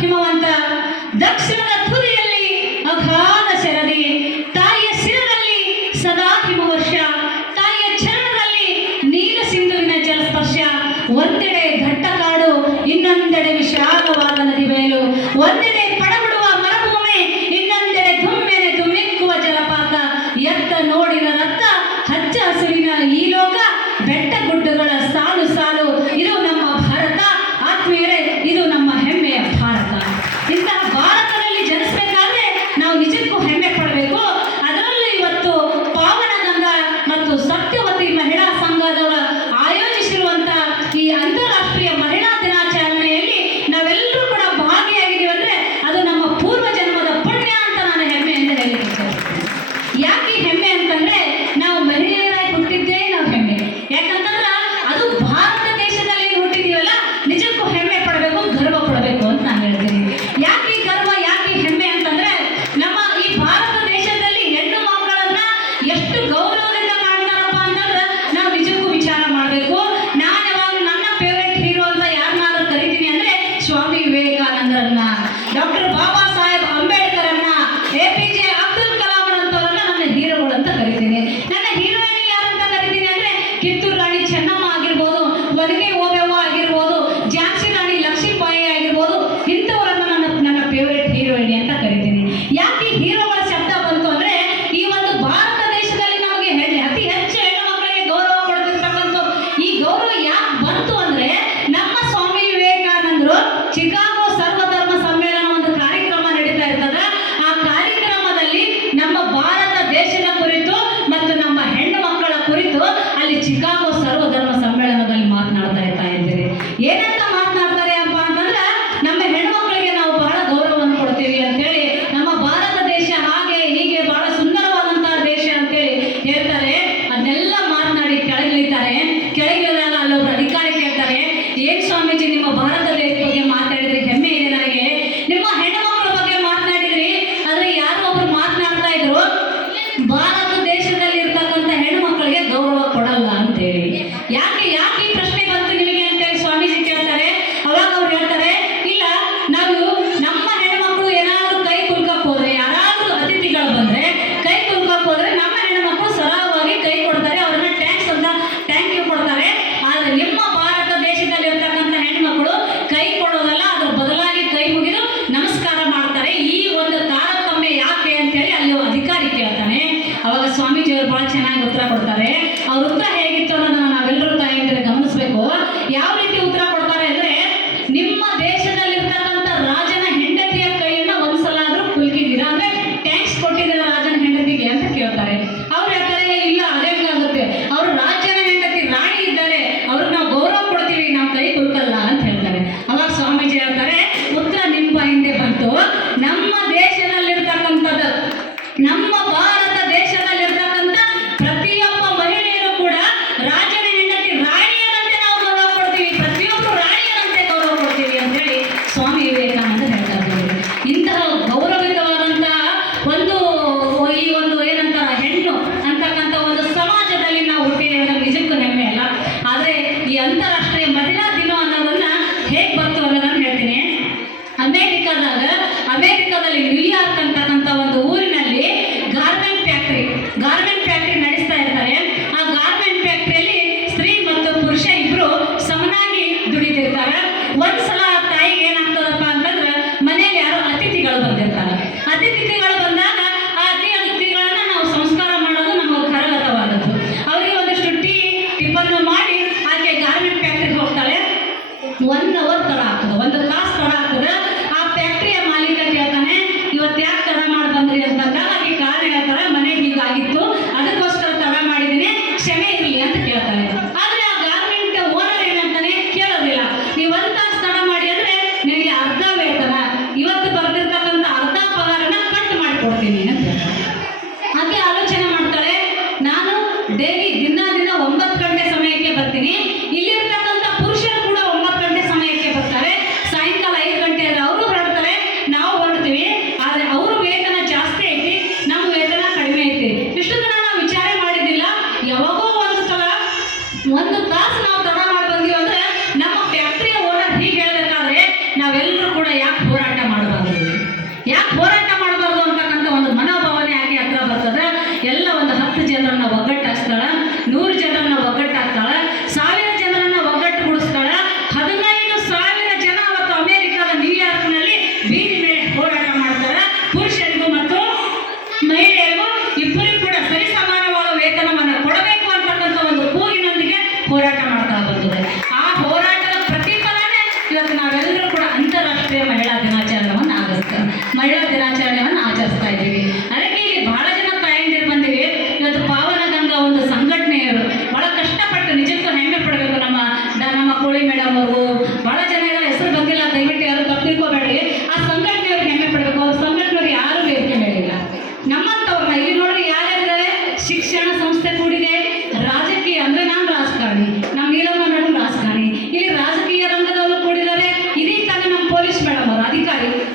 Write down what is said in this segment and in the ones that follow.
ಹಿಮವಂತ, ದಕ್ಷಿಣದ ತುದಿಯಲ್ಲಿ ಅಗಾಧ ಸೆರದಿ, ತಾಯಿಯ ಶಿರದಲ್ಲಿ ಸದಾ ಹಿಮವರ್ಷ, ತಾಯಿಯ ಚರಣದಲ್ಲಿ ನೀಲ ಸಿಂಧುವಿನ ಜಲಸ್ಪರ್ಶ. ಒಂದೆಡೆ ಘಟ್ಟ ಕಾಡು, ಇನ್ನೊಂದೆಡೆ ವಿಶಾಲವಾದ ನದಿ ಬಯಲು, ಒಂದೆಡೆ ಪಡಬಿಡುವ ಮರುಭೂಮಿ, ಇನ್ನೊಂದೆಡೆ ಧುಮ್ಮೆನೆ ಧುಮ್ಮಿಕ್ಕುವ ಜಲಪಾತ. ಎತ್ತ ನೋಡಿದ ರಕ್ತ ಹಚ್ಚ ಹಸುರಿನ ಈ ಲೋಕ, ಬೆಟ್ಟ ಗುಡ್ಡಗಳ ಸಾಲು ಸಾಲು. ಇದು ನಮ್ಮ ಭಾರತ ಆತ್ಮೀಯರೇ, ಇದು ನಮ್ಮ ಹೆಮ್ಮೆಯ ಭಾರತ. ಇಂತಹ ಭಾರತದಲ್ಲಿ ಜನಿಸಬೇಕಾದ್ರೆ ನಾವು ನಿಜಕ್ಕೂ ಹೆಮ್ಮೆ ಪಡಬೇಕು. ಅದರಲ್ಲೂ ಇವತ್ತು ಪಾವನ ಗಂಗಾ ಮತ್ತು ಸತ್ಯವತಿ ಮಹಿಳಾ ಸಂಘದವರ ಆಯೋಜಿಸಿರುವಂತಹ ಈ ಅಂತಾರಾಷ್ಟ್ರೀಯ ಮಹಿಳಾ ದಿನಾಚರಣೆಯಲ್ಲಿ ನಾವೆಲ್ಲರೂ ಕೂಡ ಭಾಗಿಯಾಗಿದ್ದೀವಿ ಅಂದ್ರೆ ಅದು ನಮ್ಮ ಪೂರ್ವ ಜನ್ಮದ ಪುಣ್ಯ ಅಂತ ನಾನು ಹೆಮ್ಮೆಯಿಂದ ಹೇಳಿದ್ದೇನೆ. ಯಾಕೆ ಹೆಮ್ಮೆ ಅಂತಂದ್ರೆ ನಾವು ಮಹಿಳೆಯರಾಗಿ ಹುಟ್ಟಿದ್ದೇ ನಾವು ಹೆಮ್ಮೆ. ಯಾಕಂತಂದ್ರೆ ಅದು ಭಾರತ ದೇಶದಲ್ಲಿ ಹುಟ್ಟಿದೀವಲ್ಲ, ನಿಜಕ್ಕೂ ಹೆಮ್ಮೆ ಪಡಬೇಕು, ಗರ್ವ ಪಡಬೇಕು ಅಂತ ನಾನು ಹೇಳ್ತೀನಿ. ಯಾಕೆ ಗರ್ವ, ಯಾಕೆ ಹೆಮ್ಮೆ ಅಂತಂದ್ರೆ ನಮ್ಮ ಈ ಭಾರತ ದೇಶದಲ್ಲಿ ಹೆಣ್ಣು ಮಕ್ಕಳನ್ನ ಎಷ್ಟು ಗೌರವದಿಂದ ಕಾಣ್ತಾರಪ್ಪ ಅಂತಂದ್ರೆ ನಾವು ನಿಜಕ್ಕೂ ವಿಚಾರ ಮಾಡಬೇಕು. ನಾನು ಯಾವಾಗ ನನ್ನ ಫೇವ್ರೆಟ್ ಹೀರೋ ಅಂತ ಯಾರನ್ನಾದ್ರೂ ಕರಿತೀನಿ ಅಂದ್ರೆ ಸ್ವಾಮಿ ವಿವೇಕಾನಂದರನ್ನ, ಡಾಕ್ಟರ್ ಬಾಬಾ ಸಾಹೇಬ್ ಅಂಬೇಡ್ಕರನ್ನ, APJ ಅಬ್ದುಲ್ ಕಲಾಂ ಅಂತವರನ್ನ ನನ್ನ ಹೀರೋಗಳು ಅಂತ ಕರಿತೀನಿ. ನನ್ನ ಹೀರೋಯಿನಿ ಯಾರಂತ ಕರಿತೀನಿ ಅಂದ್ರೆ ಕಿತ್ತೂರು ರಾಣಿ ಚೆನ್ನಮ್ಮ ಆಗಿರ್ಬೋದು, ಒನಕೆ ಓಬವ್ವ ಆಗಿರ್ಬೋದು, ಝಾನ್ಸಿ ರಾಣಿ ಲಕ್ಷ್ಮೀಬಾಯಿ ಆಗಿರ್ಬೋದು, ಇಂಥವರನ್ನ ನನ್ನ ಫೇವ್ರೆಟ್ ಹೀರೋಯಿನಿ ಅಂತ ಕರಿತೀನಿ. ಯಾಕೆ ಹೀರೋಗಳ ಶಬ್ದ ಬಂತು ಅಂದ್ರೆ ಈ ಒಂದು ಭಾರತ ದೇಶದಲ್ಲಿ ನಮಗೆ ಅತಿ ಹೆಚ್ಚು ಹೆಣ್ಣು ಮಕ್ಕಳಿಗೆ ಗೌರವ ಕೊಡ್ತಿರ್ತಕ್ಕಂಥ ಈ ಗೌರವ ಯಾಕೆ ಬಂತು ಅಂದ್ರೆ ನಮ್ಮ ಸ್ವಾಮಿ ವಿವೇಕಾನಂದರು ಚಿಕಾಗೋ ಸರ್ವಧರ್ಮ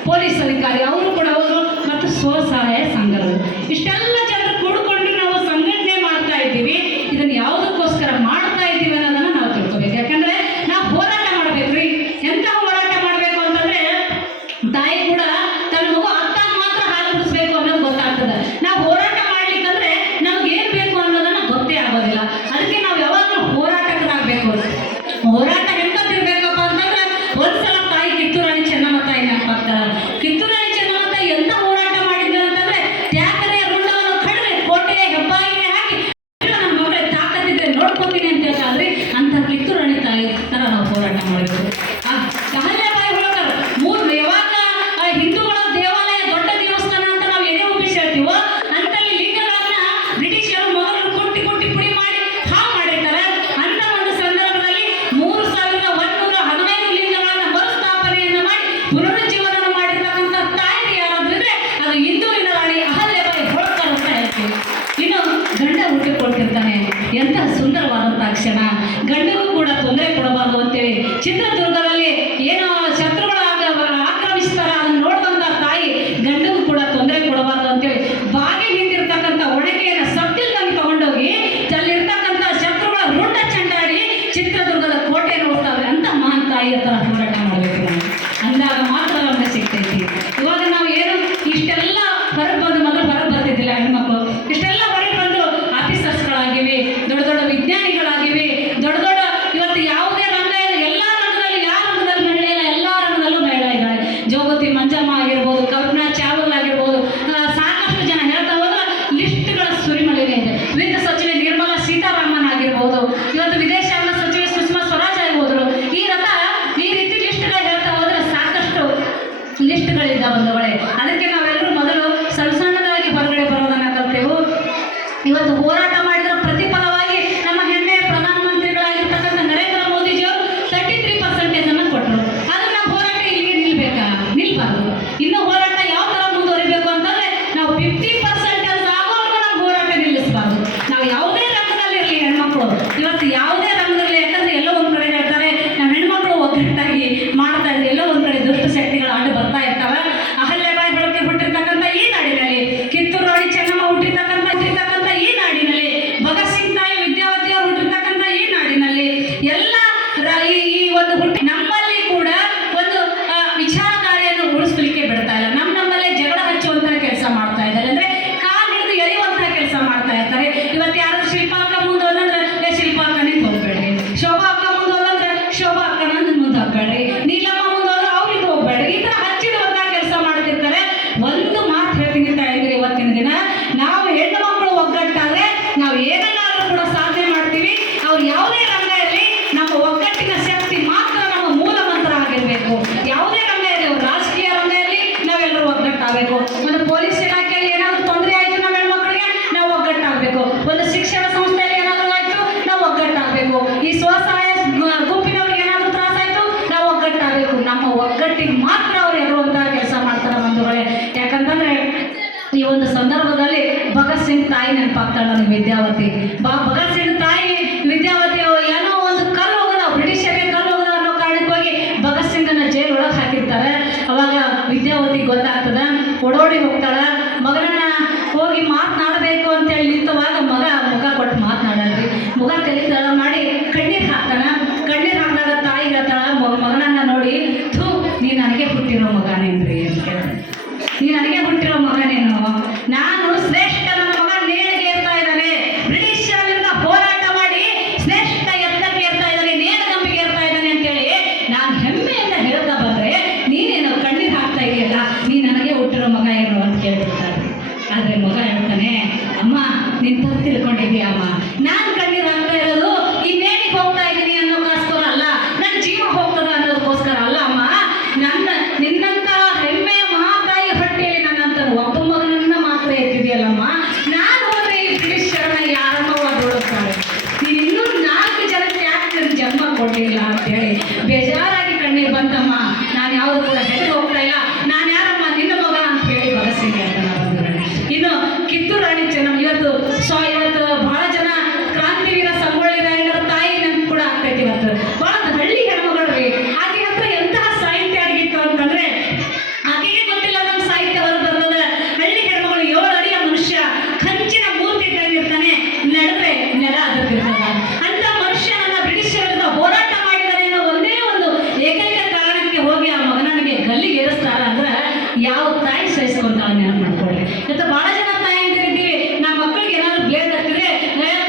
ಪೊಲೀಸ್ ಅಧಿಕಾರಿ ಅವರು ಕೂಡ ಹೋದ್ರು, ಮತ್ತು ಸ್ವಸಹಾಯ ಸಂಘಗಳು. ಇಷ್ಟೆಲ್ಲ ಜನರು ಕೂಡಿಕೊಂಡು ನಾವು ಸಂಘಟನೆ ಮಾಡ್ತಾ ಇದ್ದೀವಿ. ಇದನ್ನ ಯಾವುದಕ್ಕೋಸ್ಕರ ಮಾಡ್ತಾ ಇದ್ದೀವಿ ಅನ್ನೋದನ್ನ ನಾವು ತಿಳ್ಕೊಬೇಕು. ಯಾಕಂದ್ರೆ ನಾವು ಹೋರಾಟ ಮಾಡ್ಬೇಕ್ರಿ. ಎಂತ ಹೋರಾಟ ಮಾಡ್ಬೇಕು ಅಂತಂದ್ರೆ, ತಾಯಿ ಕೂಡ ತನ್ನ ಮಗು ಅತ್ತ ಮಾತ್ರ ಹಾಲು ಕುಡಿಸ್ಬೇಕು ಅನ್ನೋದು ಗೊತ್ತಾಗ್ತದೆ. ನಾವು ಹೋರಾಟ ಮಾಡ್ಲಿಕ್ಕಂದ್ರೆ ನಮ್ಗೆ ಏನ್ ಬೇಕು ಅನ್ನೋದನ್ನ ಗೊತ್ತೇ ಆಗೋದಿಲ್ಲ. ಅದಕ್ಕೆ ನಾವು ಯಾವಾಗಲೂ ಹೋರಾಟಗಾಗಬೇಕು. ಹೋರಾಟ ಹೆಂಗತ್ತಿರ್ಬೇಕಪ್ಪ ಅಂತಂದ್ರೆ, ಒಂದ್ಸಲ ತಾಯಿ ಕಿತ್ತೂರಾಣಿ ಚೆನ್ನಮ್ಮ ತಾಯಿ ನೆನಪಾಗ್ತಾರ. ಕಿತ್ತೂರಾಣಿ ಚೆನ್ನಮ್ಮ ತಾಯಿ ಎಂತ ಹೋರಾಟ ಮಾಡಿದ್ರು ಅಂತಂದ್ರೆ, ತ್ಯಾಗರೆಯ ರುಂಡವನ್ನು ಕಡಿಮೆ ಕೋಟೆಯ ಹೆಬ್ಬಾಯಿಗೆ ಹಾಕಿ ನನ್ನ ಮಗಳ ತಾಕತ್ತಿದ್ರೆ ನೋಡ್ಕೊತೀನಿ ಅಂತ ಹೇಳ್ತಾಳ್ರಿ. ಅಂತ ಕಿತ್ತೂರಾಣಿ ತಾಯಿ ತರ ನಾವು ಹೋರಾಟ ಮಾಡಬೇಕು. ಕಹಲ್ಯಾಬಾಯಿ ಹೋಳ್ಕರ್ ಯಾವಾಗ ಹಿಂದೂಗಳ ದೇವಾಲಯ ದೊಡ್ಡ ದೇವಸ್ಥಾನ ಅಂತ ನಾವು ಎದೆ ಉಬ್ಬಿಸಿ ಹೇಳ್ತೀವೋ, ಅಂತಲ್ಲಿ ಲಿಂಗಗಳನ್ನ ಬ್ರಿಟಿಷರು ಮೊದಲು ಕುಟ್ಟಿ ಕುಟ್ಟಿ ಪುಡಿ ಮಾಡಿ ಹಾಳು ಮಾಡಿರ್ತಾರೆ. ಅಂತ ಒಂದು ಸಂದರ್ಭದಲ್ಲಿ 3115 ಲಿಂಗಗಳನ್ನ ಮರುಸ್ಥಾಪನೆಯನ್ನು ಮಾಡಿ ಪುನರುಜ್ಜೀವನ ಮಾಡಿರ್ತಕ್ಕಂಥ ತಾಯಿ ಯಾರಾದ್ರೆ ಅದು ಹಿಂದೂವಿನ ರಾಣಿ ಅಹಲ್ಯಾಬಾಯಿ ಹೋಳ್ಕರ್ ಅಂತ ಹೇಳ್ತೀವಿ. ಇನ್ನು ಗಂಡ ಹುಟ್ಟಿಕೊಳ್ತಿರ್ತಾನೆ, ಎಂತ ಸುಂದರವಾದಂತಹ ಕ್ಷಣ. ಗಂಡಗೂ ಕೂಡ ತೊಂದರೆ ಕೊಡಬಾರ್ದು ಅಂತೇಳಿ ಚಿತ್ರದುರ್ಗದಲ್ಲಿ ಏನೋ ಶತ್ರುಗಳ ಆಕ್ರಮಿಸ್ತಾರ, ಅದನ್ನ ನೋಡಿದಂತ ತಾಯಿ ಗಂಡಗೂ ಕೂಡ ತೊಂದರೆ ಕೊಡಬಾರ್ದು ಅಂತೇಳಿ ಬಾಗಿ ನಿಂತಿರ್ತಕ್ಕಂಥ ಒಣಕೆಯನ್ನು ಸಬ್ದಿಲ್ದಂಗೆ ತಗೊಂಡೋಗಿ ಅಲ್ಲಿರ್ತಕ್ಕಂಥ ಶತ್ರುಗಳ ರುಂಡ ಚಂಡಾಡಿ ಚಿತ್ರದುರ್ಗದ ಕೋಟೆ ನೋಡ್ತಾವೆ. ಅಂತ ಮಹಾನ್ ತಾಯಿಯ ತರ ಹೋರಾಟ ಮಾಡಬೇಕು ನಾವು. ಅಂದಾಗ ಮಾತ್ರ ನಮಗೆ ಸಿಗ್ತೈತಿ. ಇವಾಗ ನಾವು ಏನು ಇಷ್ಟೆಲ್ಲ ಹೊರಗೆ ಬಂದು ಮೊದಲು ಹೊರಗೆ ಬರ್ತಿದ್ದಿಲ್ಲ ಹೆಣ್ಮಕ್ಳು. ಇಷ್ಟೆಲ್ಲ ಹೊರಗೆ ಬಂದು ಆಫೀಸರ್ಸ್ಗಳಾಗಿವೆ, ದೊಡ್ಡ ದೊಡ್ಡ ವಿಜ್ಞಾನಿಗಳಾಗಿವೆ, ದೊಡ್ಡ ದೊಡ್ಡ ಇವತ್ತು ಯಾವುದೇ ರಂಗ ಇಲ್ಲ, ಎಲ್ಲ ರಂಗದಲ್ಲಿ ಯಾವ ರಂಗದಲ್ಲಿ ಮಹಿಳೆ ಇಲ್ಲ, ಎಲ್ಲ ರಂಗದಲ್ಲೂ ಮಹಿಳೆ ಇದ್ದಾಳೆ. ಜೋಗತಿ ಮಂಜಮ್ಮ ಆಗಿರ್ಬೋದು, ಕಲ್ಪನಾ ಚಾವಲ್ ಆಗಿರ್ಬೋದು, ಸಾಕಷ್ಟು ಜನ ಹೇಳ್ತಾ ಹೋದ್ರೆ ಲಿಸ್ಟ್ಗಳ ಸುರಿಮಳೆನೇ ಇದೆ. ವಿತ್ತ ಸಚಿವೆ ನಿರ್ಮಲಾ ಸೀತಾರಾಮನ್ ಆಗಿರ್ಬೋದು, ಇವತ್ತು ವಿದೇಶಾಂಗ ಸಚಿವೆ ಸುಷ್ಮಾ ಸ್ವರಾಜ್ ಆಗಿರ್ಬೋದು. ಈ ರೀತಿ ಲಿಸ್ಟ್ಗಳು ಹೇಳ್ತಾ ಹೋದ್ರೆ ಸಾಕಷ್ಟು ಲಿಸ್ಟ್ಗಳಿಂದ ಬಂದವಳೆ. ಅದಕ್ಕೆ ನಾವೆಲ್ಲರೂ ಮೊದಲು ಸಣ್ಣ ಸಣ್ಣದಾಗಿ ಹೊರಗಡೆ ಬರೋದನ್ನ ಕಲ್ತೆವು. ಇವತ್ತು ಹೋರಾಟ ಮಾಡಿದ ಪ್ರತಿಫಲವಾಗಿ ನಮ್ಮ ಹೆಮ್ಮೆಯ ಪ್ರಧಾನಮಂತ್ರಿಗಳಾಗಿರ್ತಕ್ಕಂಥ ನರೇಂದ್ರ ಮೋದಿಜಿಯವರು 33% ಅನ್ನು ಕೊಟ್ಟರು. ಆದ್ರೆ ನಾವು ಹೋರಾಟ ಇಲ್ಲಿಗೆ ನಿಲ್ಬಾರ್ದು. ಇನ್ನು ಹೋರಾಟ ಯಾವ ತರ ಮುಂದುವರಿಬೇಕು ಅಂತಂದ್ರೆ, ನಾವು 50% ಆಗೋವರೆಗೂ ನಮ್ಮ ಹೋರಾಟ ನಿಲ್ಲಿಸಬಾರ್ದು. ನಾವು ಯಾವುದೇ ರಂಗದಲ್ಲಿ ಇರಲಿ ಹೆಣ್ಮಕ್ಳು, ಇವತ್ತು ಯಾವುದೇ ರಂಗದಲ್ಲಿ, ಯಾಕಂದ್ರೆ ಎಲ್ಲೋ ಒಂದ್ ಕಡೆ ಹೇಳ್ತಾರೆ ನಾವು ಹೆಣ್ಮಕ್ಳು ಒಗ್ಗಟ್ಟಾಗಿ ಮಾಡ್ತಾ ಇದ್ರೆ ಎಲ್ಲೋ ಒಂದ್ ಕಡೆ ದುಷ್ಟ ಶಕ್ತಿಗಳು ಆಡು ಬರ್ತಾ ಇರ್ತಾವೆ. ಅಹಲ್ಯಾಬಾಯಿ ಹೋಳ್ಕರ್ ಹುಟ್ಟಿರ್ತಕ್ಕಂಥ ಈ ನಾಡಿನಲ್ಲಿ, ಕಿತ್ತೂರು ರಾಣಿ ಚೆನ್ನಮ್ಮ ಹುಟ್ಟಿರ್ತಕ್ಕಂಥ ಈ ನಾಡಿನಲ್ಲಿ, ಭಗತ್ ಸಿಂಗ್ ತಾಯಿ ವಿದ್ಯಾವತಿ ಅವರು ಹುಟ್ಟಿರ್ತಕ್ಕಂಥ ಈ ನಾಡಿನಲ್ಲಿ ಎಲ್ಲ ಈ ಒಂದು ಹುಟ್ಟಿ ನಮ್ಮಲ್ಲಿ ಕೂಡ ಒಂದು ವಿಚಾರಧಾರೆಯನ್ನು ಉಳಿಸ್ಲಿಕ್ಕೆ ಬಿಡ್ತಾ ಇಲ್ಲ. ನಮ್ಮಲ್ಲೇ ಜಗಳ ಹಚ್ಚುವಂತಹ ಕೆಲಸ ಮಾಡ್ತಾ ಇದ್ದಾರೆ. ಅಂದ್ರೆ ಕಾಲ್ ಹಿಡಿದು ಎಳೆಯುವಂತಹ ಕೆಲಸ ಮಾಡ್ತಾ ಇರ್ತಾರೆ. ಇವತ್ತು ಯಾರು ಶಿಲ್ಪಾ ಅಕ್ಕ ಮುಂದೆ ಹೋದಂದ್ರೆ ಶಿಲ್ಪಾ ಅಕ್ಕನೇ ಹೋಗ್ಬೇಡ್ರಿ, ಶೋಭಾ ಅಕ್ಕ ಮುಂದೆ ಹೋದಂದ್ರೆ ಶೋಭಾ ಅಕ್ಕನ ಮುಂದೆ ಹೋಗ್ಬೇಡ್ರಿ, ನೀಲಮ್ಮ ಮುಂದೆ ಹೋದ್ರೆ ಅವ್ರಿಗೆ ಹೋಗ್ಬೇಡ್ರಿ. ಈ ತರ ಹಚ್ಚಿಡುವಂತಹ ಕೆಲಸ ಮಾಡ್ತಿರ್ತಾರೆ. ಒಂದು ಮಾತು ಹೇಳ್ತೀನಿ ತಾಯಿದ್ರೆ, ಇವತ್ತಿನ ದಿನ ನಾವು ಹೆಣ್ಣು ಮಕ್ಕಳು ಒಗ್ಗಟ್ಟಾದ್ರೆ ನಾವು ಏನನ್ನಾದ್ರೂ ಕೂಡ ಸಾಧನೆ ಮಾಡ್ತೀವಿ. ಅವ್ರು ಯಾವುದೇ ರಂಗ ಇರಲಿ, ನಮ್ಮ ಒಗ್ಗಟ್ಟಿನ ಶಕ್ತಿ ಮಾತ್ರ ನಮ್ಮ ಮೂಲ ಮಂತ್ರ ಆಗಿರ್ಬೇಕು. ಯಾವುದೇ ರಂಗ ಇರಲಿ, ರಾಜಕೀಯ ರಂಗ ಇರಲಿ, ನಾವೆಲ್ಲರೂ ಒಗ್ಗಟ್ಟಾಗಬೇಕು. ಒಂದು ಪೊಲೀಸ್ ಇಲಾಖೆಯಲ್ಲಿ ಏನಾದ್ರು ತೊಂದರೆ ಆಯ್ತು ನಮ್ಮ ಹೆಣ್ಮಕ್ಳಿಗೆ, ನಾವು ಒಗ್ಗಟ್ಟಾಗಬೇಕು. ಒಂದು ಶಿಕ್ಷಣ ಸಂಸ್ಥೆಯಲ್ಲಿ ಏನಾದ್ರು ಆಯ್ತು, ನಾವು ಒಗ್ಗಟ್ಟಾಗಬೇಕು. ಈ ಸ್ವಸಹಾಯ ಗುಂಪಿನವ್ರಿಗೆ ಏನಾದ್ರು ತ್ರಾಸ ಆಯ್ತು, ನಾವು ಒಗ್ಗಟ್ಟಾಗಬೇಕು. ನಮ್ಮ ಒಗ್ಗಟ್ಟಿಗೆ ಮಾತ್ರ ಅವ್ರು ಎದುರುವಂತಹ ಕೆಲಸ ಮಾಡ್ತಾರೆ ಬಂಧುಗಳೇ. ಯಾಕಂತಂದ್ರೆ ಈ ಒಂದು ಸಂದರ್ಭದಲ್ಲಿ ಭಗತ್ ಸಿಂಗ್ ತಾಯಿ ನೆನಪಾಗ್ತಾಳೆ ನನಗೆ, ವಿದ್ಯಾವತಿ. ಭಗತ್ ಸಿಂಗ್ ತಾಯಿ ವಿದ್ಯಾವತಿ ಏನೋ ಒಂದು ಕಲ್ಲು ಹೋಗದ, ಬ್ರಿಟಿಷರಿಗೆ ಕಲ್ಲು ಹೋಗದ ಅನ್ನೋ ಕಾರಣಕ್ಕೆ ಹೋಗಿ ಭಗತ್ ಸಿಂಗನ್ನ ಜೈಲ್ ಒಳಗೆ ಹಾಕಿರ್ತಾರೆ. ಅವಾಗ ವಿದ್ಯಾವತಿ ಗೊತ್ತಾಗ್ತದ, ಓಡೋಡಿ ಹೋಗ್ತಾಳ. ಮಗನನ್ನ ಹೋಗಿ ಮಾತನಾಡಬೇಕು ಅಂತೇಳಿ ನಿಂತವಾಗ ಮಗ ಮುಖ ಕೊಟ್ಟು ಮಾತನಾಡಲ್ರಿ. ಮುಖ ತಲೆ ತಳ ಮಾಡಿ ಕಣ್ಣೀರು ಹಾಕ್ತಾನ. ಕಣ್ಣೀರು ಹಾಕಿದಾಗ ತಾಯಿ ಹೇಳ್ತಾಳ ಮಗನನ್ನ ನೋಡಿ, ಥೂ ನೀ ನನಗೆ ಹುಟ್ಟಿರೋ ಮಗನೇನ್ರಿ ಅಂತ ಕೇಳ್ತಾನೆ. ನೀ ನನಗೆ ಹುಟ್ಟಿರೋ ಮಗನೇನು, ನಾನು ಶ್ರೇಷ್ಠ, ನನ್ನ ಮಗ ನೇಣಿಗೆ ಏರ್ತಾ ಇದ್ದಾನೆ, ಬ್ರಿಟಿಷರಿಂದ ಹೋರಾಟ ಮಾಡಿ ಶ್ರೇಷ್ಠ ಎತ್ತಕ್ಕೆ ಏರ್ತಾ ಇದ್ದಾನೆ, ನೇಣಗಂಬಿಗೆ ಏರ್ತಾ ಇದ್ದಾನೆ ಅಂತೇಳಿ ನಾನು ಹೆಮ್ಮೆಯಿಂದ ಹೇಳ್ತಾ ಬಂದ್ರೆ ನೀನೇನು ಕಣ್ಣೀರು ಹಾಕ್ತಾ ಇದೆಯಲ್ಲ, ನೀ ನನಗೆ ಹುಟ್ಟಿರೋ ಮಗ ಏನು ಅಂತ ಕೇಳ್ಬಿಡ್ತಾರೆ. ಆದ್ರೆ ಮಗ ಹೇಳ್ತಾನೆ, ಅಮ್ಮ ನೀನ್ ತಪ್ಪು ತಿಳ್ಕೊಂಡಿದ್ಯಾ ಅಮ್ಮ, ನಾನು ಕಣ್ಣೀರು ಹಾಕ್ತಾ ಇರೋದು ಈ ನೇಣಿಗೆ ಹೋಗ್ತಾ ಇದ್ದೀನಿ ಅನ್ನೋಕ್ಕೋಸ್ಕರ ಅಲ್ಲ, ನನ್ನ ಜೀವ ಹೋಗ್ತದ ಅನ್ನೋದಕ್ಕೋಸ್ಕರ ಅಲ್ಲ ಅಮ್ಮ. ನಿನ್ನಂತ ಹೆಮ್ಮೆಯ ಮಹಾತಾಯಿ ಹೊಟ್ಟೆಯಲ್ಲಿ ನನ್ನಂತ ಒಬ್ಬ ಮಗನನ್ನ ಮಾತ್ರ ಎತ್ತಿದೆಯಲ್ಲಮ್ಮ, ನಾನು ಹೋದ್ರೆ ಈ ಬ್ರಿಟಿಷರನ್ನ ಯಾರಮ್ಮ ಓಡಿಸ್ತಾರೆ, ನೀನು ಇನ್ನೂ 4 ಜನಕ್ಕೆ ಯಾಕೆ ಜನ್ಮ ಕೊಡಲಿಲ್ಲ ಅಂತೇಳಿ ಬೇಜಾರಾಗಿ ಕಣ್ಣೀರು ಬಂತಮ್ಮ. ನಾನು ಯಾವುದು ಕೂಡ ಹೆಸರು ಹೋಗ್ತಾ ಇಲ್ಲ, ನಾನು ಯಾರಮ್ಮ ನಿನ್ನ ಮಗ ಅಂತ ಹೇಳಿ ಭಗತ್ ಸಿಂಗ್ ಹೇಳ್ತಾನೆ. ಇನ್ನು ಕಿತ್ತೂರು ರಾಣಿ ಚೆನ್ನಮ್ಮ ಇವತ್ತು ಬಹಳ ಜನ ಕ್ರಾಂತಿವೀರ ಸಂಗೊಳ್ಳಿ ರಾಯಣ್ಣರ ತಾಯಿ ನೆನಪು ಕೂಡ ಆಗ್ತೈತಿ. ಇವತ್ತು ಬಹಳ ಹಳ್ಳಿ ಹೆಣ್ಮಗಳು ರೀ, ಆಕೆ ಹತ್ರ ಎಂತಹ ಸಾಹಿತ್ಯ ಆಗಿತ್ತು ಅಂತಂದ್ರೆ, ಆಕೆಗೆ ಯಾವ ತಾಯಿ ಸಹಿಸ್ಕೊಂತಾಳೆ ನೆನಪು ಮಾಡ್ಕೊಳ್ಳಿ. ಇವತ್ತು ಭಾಳ ಜನ ತಾಯಿ ಅಂತಿದ್ದೀವಿ, ನಮ್ಮ ಮಕ್ಕಳಿಗೆ ಏನಾದ್ರು ಬ್ಲೇಡ್ ಹತ್ತಿದ್ರೆ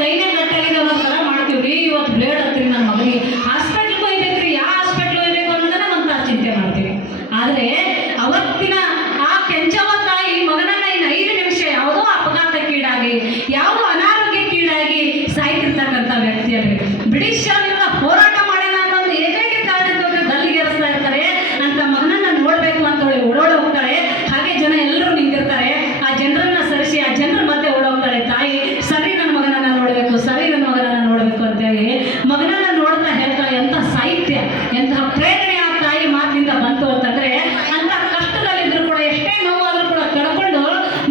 ಕೈನೇ ಗಟ್ಟಾಗಿದೆ ಅನ್ನೋ ಥರ ಮಾಡ್ತೀವಿ ರೀ. ಇವತ್ತು ಬ್ಲೇಡ್ ಹತ್ತಿರಿ ನನ್ನ ಮಗನಿಗೆ ಹಾಸ್ಪಿಟ್ಲ್ಗೆ ಹೋಗ್ಬೇಕ್ರಿ, ಯಾವ ಹಾಸ್ಪಿಟ್ಲ್ ಹೋಗ್ಬೇಕು ಅನ್ನೋದನ್ನ ಒಂದು ತಾನು ಚಿಂತೆ ಮಾಡ್ತೀವಿ. ಆದರೆ ಅವತ್ತಿನ ಆ ಕೆಂಚವ ತಾಯಿ ಮಗನನ್ನ ಇನ್ನು 5 ನಿಮಿಷ ಯಾವುದೋ ಅಪಘಾತಕ್ಕೀಡಾಗಿ ಯಾವುದೋ ಅನಾರೋಗ್ಯಕ್ಕೀಡಾಗಿ ಸಾಯ್ತಿರ್ತಕ್ಕಂಥ ವ್ಯಕ್ತಿಯಲ್ಲಿ ಬ್ರಿಟಿಷರಿಂದ ಹೋರಾಟ ಮಾಡೋಣ ಅನ್ನೋ ಏಕೈಕ ಕಾರಣಕ್ಕೆ ಗಲ್ಲಿಗೇರಿಸ್ತಾ ಇರ್ತಾರೆ. ಅಂತ ಮಗನನ್ನ ನೋಡ್ಬೇಕು ಅಂತ ಓಡೋಡಿ ಹೋಗ್ತಾಳೆ. ಹಾಗೆ ಜನ ಎಲ್ಲರೂ ನಿಂತಿರ್ತಾರೆ. ಆ ಜನರನ್ನ ಸರಿಸಿ ಆ ಜನರ ಮಧ್ಯೆ ಓಡೋಗ್ತಾಳೆ ತಾಯಿ. ಸರಿ, ನನ್ನ ಮಗನನ್ನ ನೋಡ್ಬೇಕು, ಸರಿ ನನ್ನ ಮಗನನ್ನ ನೋಡ್ಬೇಕು ಅಂತೇಳಿ ಮಗನನ್ನ ನೋಡ್ತಾ ಹೇಳ್ತಾಳೆ. ಎಂಥ ಸಾಹಿತ್ಯ, ಎಂತಹ ಪ್ರೇರಣೆ ಆ ತಾಯಿ ಮಾತಿನಿಂದ ಬಂತು ಅಂತಂದ್ರೆ, ಅಂತ ಕಷ್ಟದಲ್ಲಿದ್ರು ಕೂಡ ಎಷ್ಟೇ ನೋವಾದ್ರೂ ಕೂಡ ಕಳ್ಕೊಂಡು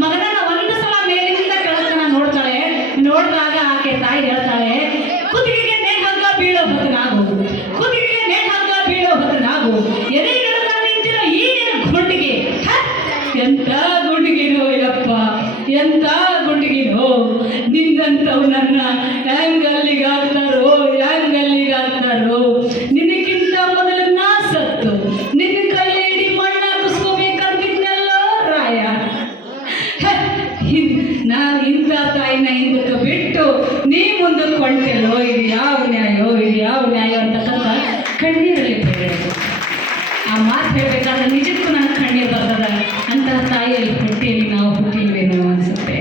ಮಗನನ್ನ ಒಂದು ಸಲ ಮೇಲಿಂದ ಕೆಳತನ ನೋಡ್ತಾಳೆ. ನೋಡಿದಾಗ ಆಕೆ ತಾಯಿ ಹೇಳ್ತಾಳೆ, ಕುದಿಗೆಗೆ ನೇಹಗ್ಗ ಬೀಳೋ ಹೊತ್ತು ನಾವು, ಕುದಿಗೆಗೆ ನೇಹಗ್ಗ ಬೀಳೋ ಹೊತ್ತು ನಾವು, ಎದೆಗಡದ ನಿಂತಿರೋ ಈಗಿನ ಗುಂಡಿಗೆ. ಎಂತ ಗುಂಡಿಗೆನೋ ಯಪ್ಪ, ಎಂತ ಗುಂಡಿಗೆನೋ, ನಿನ್ನಂತವ್ ನನ್ನ ಹ್ಯಾಂಗಲ್ಲಿಗಾಗ್ತಾರೋ ಹ್ಯಾಂಗಲ್ಲಿಗಾಗ್ತಾರೋ. ನಿನಕ್ಕಿಂತ ಮೊದಲು ನಾ ಸತ್ತು ನಿನ್ನ ಕೈಲಿ ಇಡೀ ಮಣ್ಣ ಕುಸ್ಕೋಬೇಕಂತಿದ್ನಲ್ಲೋ ರಾಯ. ನಾನು ಇಂಥ ತಾಯಿನ ಹಿಂದಕ್ಕೆ ಬಿಟ್ಟು ನೀ ಮುಂದಕ್ಕೆ ಕೊಂಟೆಲ್ಲೋ, ಇದು ಯಾವ ನ್ಯಾಯೋ, ಇದು ಯಾವ ನ್ಯಾಯ ಅಂತಕ್ಕಂಥ ಕಣ್ಣೀರಲ್ಲಿ ಬರಬೇಕು. ಆ ಮಾತು ಹೇಳ್ಬೇಕಾದ್ರೆ ನಿಜಕ್ಕೂ ನನ್ನ ಕಣ್ಣೀರು ಬರ್ತದ. ಅಂತಹ ತಾಯಿಯಲ್ಲಿ ಹುಟ್ಟಿಯಲ್ಲಿ ನಾವು ಹುಟ್ಟಿಲ್ವೇನೋ ಅನಿಸುತ್ತೆ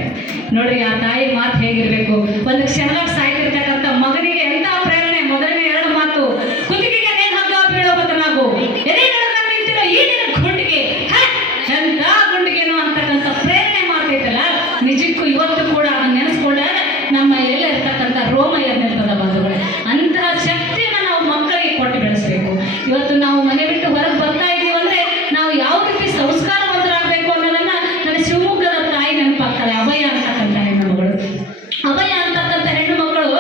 ನೋಡ್ರಿ. ಆ ತಾಯಿ ಮಾತು ಹೇಗಿರಬೇಕು. ಒಂದು ಕ್ಷಣದಾಗ ಸಾಯ್ತಿರ್ತಕ್ಕಂಥ ಮಗನಿಗೆ ಎಂಥ ಪ್ರೇರಣೆ. ಮೊದಲನೇ 2 ಮಾತು, ಕುದಿಗೆಗೆ ನೇಣು ಹಗ್ಗ ಬೀಳೋ ಹೊತ್ತು ನಾವು, ಎದೆಗಡದ ನಿಂತಿರೋ ಈಗಿನ ಗುಂಡಿಗೆ. ಎಂಥ ಗುಂಡಿಗೆನೋ ಅಂತಕ್ಕಂಥ ಪ್ರೇರಣೆ ಮಾತೈತಲ್ಲ, ನಿಜಕ್ಕೂ ಇವತ್ತು ಕೂಡ ಅದನ್ನು ನೆನೆಸ್ಕೊಂಡಾಗ ನಮ್ಮ ಎಲ್ಲ ಇರ್ತಕ್ಕಂಥ ರೋಮ ಏನಿರ್ತದ ಬಂಧುಗಳೇ, ಅಂತಹ ಶಕ್ತಿಯನ್ನು ನಾವು ಮಕ್ಕಳಿಗೆ ಕೊಟ್ಟು ಬೆಳೆಸಬೇಕು. ಇವತ್ತು ನಾವು ಮನೆ ಬಿಟ್ಟು ಹೊರಗೆ ಬರ್ತಾ ಇದ್ದೀವಿ ಅಂದರೆ ನಾವು ಯಾವ ರೀತಿ ಸಂಸ್ಕಾರವಂತರಾಗಬೇಕು ಅನ್ನೋದನ್ನ ನನ್ನ ಶಿವಮೊಗ್ಗದ ತಾಯಿ ನೆನಪಾಗ್ತಾರೆ. ಅಭಯ ಅಂತಕ್ಕಂಥ ಹೆಣ್ಣುಮಗಳು. ಅಭಯ ಅಂತಕ್ಕಂಥ ಹೆಣ್ಣು ಮಕ್ಕಳು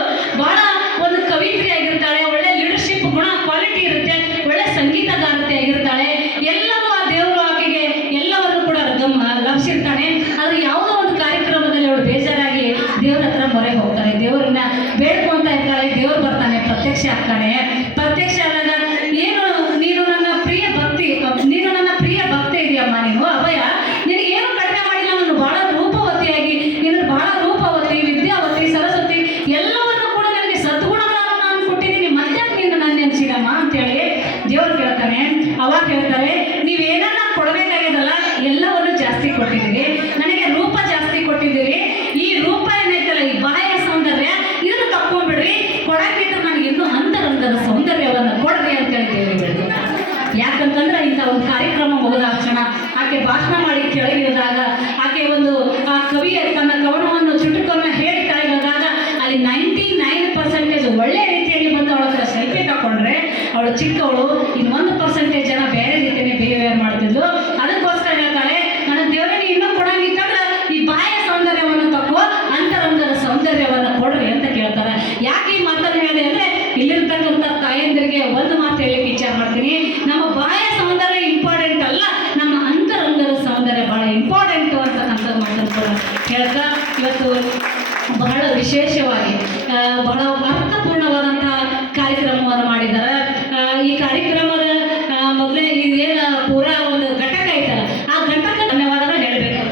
ಬಹಳ ಒಂದು ಕವಿತ್ರಿ ಆಗಿರ್ತಾಳೆ. ಒಳ್ಳೆ ಲೀಡರ್ಶಿಪ್ ಗುಣ ಕ್ವಾಲಿಟಿ ಇರುತ್ತೆ. ಒಳ್ಳೆ ಸಂಗೀತಗಾರತೆ ಆಗಿರ್ತಾಳೆ. ಎಲ್ಲವೂ ಆ ದೇವರು ಆಕೆಗೆ ಎಲ್ಲವನ್ನು ಕೂಡ ಲಭಿಸಿರ್ತಾನೆ. ಆದರೆ ಯಾವುದೋ ಒಂದು ಕಾರ್ಯಕ್ರಮದಲ್ಲಿ ಅವಳು ಬೇಜಾರಾಗಿ ದೇವ್ರ ಹತ್ರ ಮೊರೆ ಹೋಗ್ತಾಳೆ. ದೇವರನ್ನ ಬೇಡ್ಕೊಂತ ಇರ್ತಾಳೆ. ದೇವ್ರು ಬರ್ತಾನೆ, ಪ್ರತ್ಯಕ್ಷ ಆಗ್ತಾನೆ. ಪ್ರತ್ಯಕ್ಷ ಆದಾಗ, ಏನು ನೀನು ನನ್ನ ಪ್ರಿಯ ಭಕ್ತಿ, ನೀನು ನನ್ನ ಪ್ರಿಯ ಭಕ್ತಿ ಇದೆಯಮ್ಮ, ನೀನು ಅಭಯ, ನಿನಗೆ ಏನು ಕಡಿಮೆ ಮಾಡಿಲ್ಲ. ನಾನು ಬಹಳ ರೂಪವತಿಯಾಗಿ, ನೀನು ಬಹಳ ರೂಪವತಿ, ವಿದ್ಯಾವತಿ, ಸರಸ್ವತಿ ಎಲ್ಲವನ್ನು ಕೂಡ ನನಗೆ ಸದ್ಗುಣಗಳನ್ನು ನಾನು ಕೊಟ್ಟಿದ್ದೀನಿ. ಮಧ್ಯಾಹ್ನ ನೀನು ನನ್ನ ನೆನೆಸಿದಮ್ಮ ಅಂತೇಳಿ ದೇವರು ಕೇಳ್ತಾನೆ. ಅವಾಗ ಹೇಳ್ತಾರೆ, ನೀವೇನನ್ನ ಕೊಡಬೇಕಾಗ್ಯದಲ್ಲ ಎಲ್ಲವನ್ನು ಜಾಸ್ತಿ ಕೊಟ್ಟಿದ್ದೀರಿ, ನನಗೆ ರೂಪ ಜಾಸ್ತಿ ಕೊಟ್ಟಿದ್ದೀರಿ. ಈ ರೂಪ ಏನೈತಲ್ಲ, ಈ ಬಾಹ್ಯ ಸೌಂದರ್ಯ ಇದನ್ನು ತಕ್ಕೊಂಡ್ಬಿಡ್ರಿ. ಕೊಡಕ್ಕಿಂತ ನನಗೆ ಇನ್ನೂ ಅಂತರಂಗದ ಸೌಂದರ್ಯವನ್ನು ಕೊಡ್ರಿ ಅಂತೇಳಿ ದೇವರಿಗೆ. ಯಾಕಂತಂದ್ರೆ ಇಂಥ ಒಂದು ಕಾರ್ಯಕ್ರಮ ಮುಗಿದ ಕ್ಷಣ ಆಕೆ ಭಾಷಣ ಮಾಡಿ ಕೆಳಗಿಳಿದಾಗ, ಆಕೆ ಒಂದು ಆ ಕವಿಯ ತನ್ನ ಕವನವನ್ನು ಚುಟುಕನ್ನು ಹೇಳಿ ಕೆಳಗಿಳಿದಾಗ ಅಲ್ಲಿ 99% ಒಳ್ಳೆ ರೀತಿಯಲ್ಲಿ ಬಂದು ಅವಳ ಹತ್ರ ಸೆಲ್ಫಿ ತಗೊಂಡ್ರೆ, ಅವಳು ಚಿಕ್ಕವಳು, ಇನ್ನು 1% ಜನ ಬೇರೆ ರೀತಿಯೇ ಬಿಹೇವಿಯರ್ ಮಾಡ್ತಿದ್ಲು. ಅದಕ್ಕೋಸ್ಕರ ಹೇಳ್ತಾಳೆ, ನನ್ನ ದೇವರಿಗೆ ಇನ್ನೂ ಕೊಡಂಗಿತ್ತಂದ್ರೆ ಈ ಬಾಹ್ಯ ಸೌಂದರ್ಯವನ್ನು ತಕ್ಕೋ, ಅಂತರಂಗದ ಸೌಂದರ್ಯವನ್ನು ಕೊಡ್ರಿ ಅಂತ ಕೇಳ್ತಾರೆ. ಯಾಕೆ ಈ ಮಾತನ್ನು ಹೇಳಿದೆ ಅಂದರೆ, ಇಲ್ಲಿರ್ತಕ್ಕಂಥ ತಾಯಂದಿರಿಗೆ ಒಂದು ಮಾತು ಹೇಳಲಿಕ್ಕೆ ವಿಚಾರ ಮಾಡ್ತೀನಿ. ನಮ್ಮ ಬಾಹ್ಯ ಸೌಂದರ್ಯ ಇಂಪಾರ್ಟೆಂಟ್ ಅಲ್ಲ, ನಮ್ಮ ಅಂತರಂಗದ ಸೌಂದರ್ಯ ಬಹಳ ಇಂಪಾರ್ಟೆಂಟು ಅಂತಕ್ಕಂಥ ಮಾತನ್ನು ಕೂಡ ಹೇಳ್ತಾ, ಇವತ್ತು ಬಹಳ ವಿಶೇಷವಾಗಿ ಬಹಳ ಅರ್ಥಪೂರ್ಣವಾದಂತಹ ಕಾರ್ಯಕ್ರಮವನ್ನು ಮಾಡಿದ್ದಾರೆ. ಈ ಕಾರ್ಯಕ್ರಮದ ಮೊದಲೇ ಇದೇನು ಪೂರಾ ಒಂದು ಘಟಕ ಐತಲ್ಲ, ಆ ಘಟಕ ಧನ್ಯವಾದಗಳು ಹೇಳಬೇಕು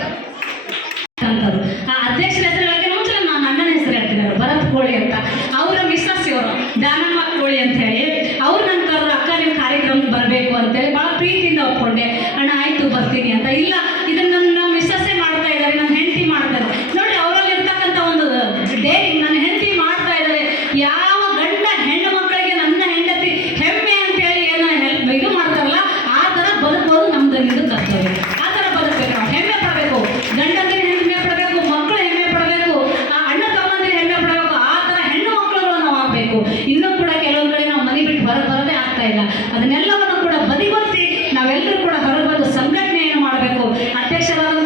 ಅಂತದ್ದು. ಆ ಅಧ್ಯಕ್ಷರ ಹೆಸರು ಹೇಳ್ತೀನಿ, ಮುಂಚೆ ನಾನು ಅಣ್ಣನ ಹೆಸರು ಹೇಳ್ತಿದ್ದಾರೆ, ಭರತ್ ಕೋಳಿ ಅಂತ. ಅವರ ಮಿಸ್ಸಸ್ ಇವರು ದಾನಮ್ಮ ಕೋಳಿ ಅಂತ ಹೇಳಿ, ಅವ್ರು ನನ್ನ ಕರೆದ್ರು, ಅಕ್ಕ ನೀವು ಕಾರ್ಯಕ್ರಮಕ್ಕೆ ಬರಬೇಕು ಅಂತೇಳಿ ಭಾಳ ಪ್ರೀತಿಯಿಂದ ಒಪ್ಕೊಂಡೆ. ಅಣ್ಣ ಆಯ್ತು ಬರ್ತೀನಿ ಅಂತ. ಇಲ್ಲ, ಇದನ್ನ ನಮ್ಮ ಮಿಸ್ಸಸ್ಸೇ ಮಾಡ್ತಾ ಇದ್ದಾರೆ, ನನ್ನ ಹೆಂಡತಿ ಮಾಡ್ತಾರೆ. ನೋಡಿ, ಅವರಲ್ಲಿ ಇರ್ತಕ್ಕಂಥ ಒಂದು ಡೇರಿಂಗ್, ನನ್ನ ಹೆಂಡತಿ ಮಾಡ್ತಾ ಇದ್ದಾರೆ. ಯಾವ ಗಂಡ ಹೆಣ್ಣು ಮಕ್ಕಳಿಗೆ ನನ್ನ ಹೆಂಡತಿ ಹೆಮ್ಮೆ ಅಂತೇಳಿ ಏನೋ ಇದು ಮಾಡ್ತಾರಲ್ಲ, ಆ ಥರ ಬದುಕೋದು ನಮ್ದು ಇದು ಕರ್ತವ್ಯ. ಆ ಥರ ಬದುಕಬೇಕು ನಾವು, ಹೆಮ್ಮೆ ಪಡಬೇಕು. ಗಂಡಂದಿರು ಹೆಮ್ಮೆ ಪಡಬೇಕು, ಮಕ್ಕಳು ಹೆಮ್ಮೆ ಪಡಬೇಕು, ಆ ಅಣ್ಣ ತಮ್ಮಂದಿರು ಹೆಮ್ಮೆ ಪಡಬೇಕು. ಆ ಥರ ಹೆಣ್ಣು ಮಕ್ಕಳು ನಾವು ಆಗಬೇಕು. ಇನ್ನೂ ಕೂಡ ಕೆಲವೊಂದು ಕಡೆ ನಾವು ಮನೆ ಬಿಟ್ಟು ಹೊರಗೆ ಬರೋದೇ ಆಗ್ತಾ ಇಲ್ಲ. ಅದನ್ನೆಲ್ಲವನ್ನು ಕೂಡ ಬದಿಗೊತ್ತಿ ನಾವೆಲ್ಲರೂ ಕೂಡ ಹೊರಗೆ ಬಂದು ಸಂಘಟನೆಯನ್ನು ಮಾಡಬೇಕು. ಅಧ್ಯಕ್ಷರಾದ